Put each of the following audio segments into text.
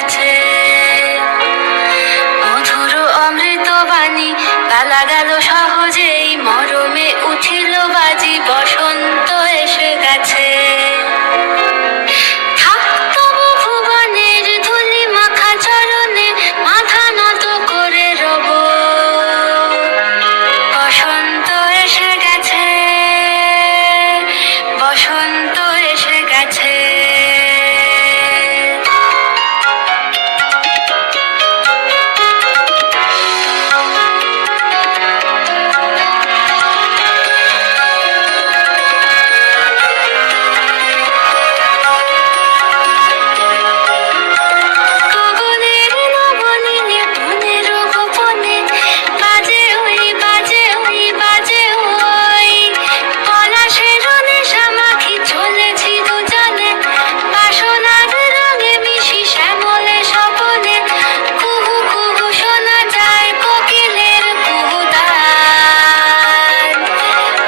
গেছে। মধুর অমৃত বাণী বেলা গেল সহজেই, মরমে উঠিল বাজি, বসন্ত এসে গেছে। থাক তবু ভুবনের ধূলি মাখা চরণে, মাথা নত করে রব। বসন্ত এসে গেছে, বসন্ত এসে গেছে। গগনের নবনীনে বনের গোপনে, বাজে ওই বাজে ওই বাজে ওই। পলাশের নেশা মাখি চলেছি দুজনে, বাসনার রঙে মিশি শ্যামলে স্বপনে। কুহু কুহু শোনা যায় কোকিলের কুহুতান।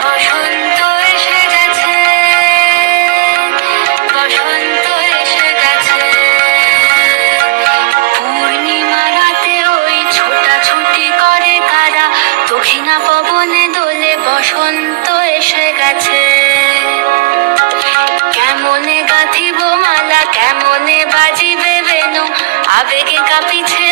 বসন্ত এসে গেছে, বসন্ত এসে গেছে। পূর্ণিমা রাতে ওই ছোটাছুটি করে কারা, দক্ষিণা পবনে দোলে, বসন্ত এসে গেছে। কেমনে গাঁথিব মালা, কেমনে বাজিবে বেনু, আবেগে কাঁপিছে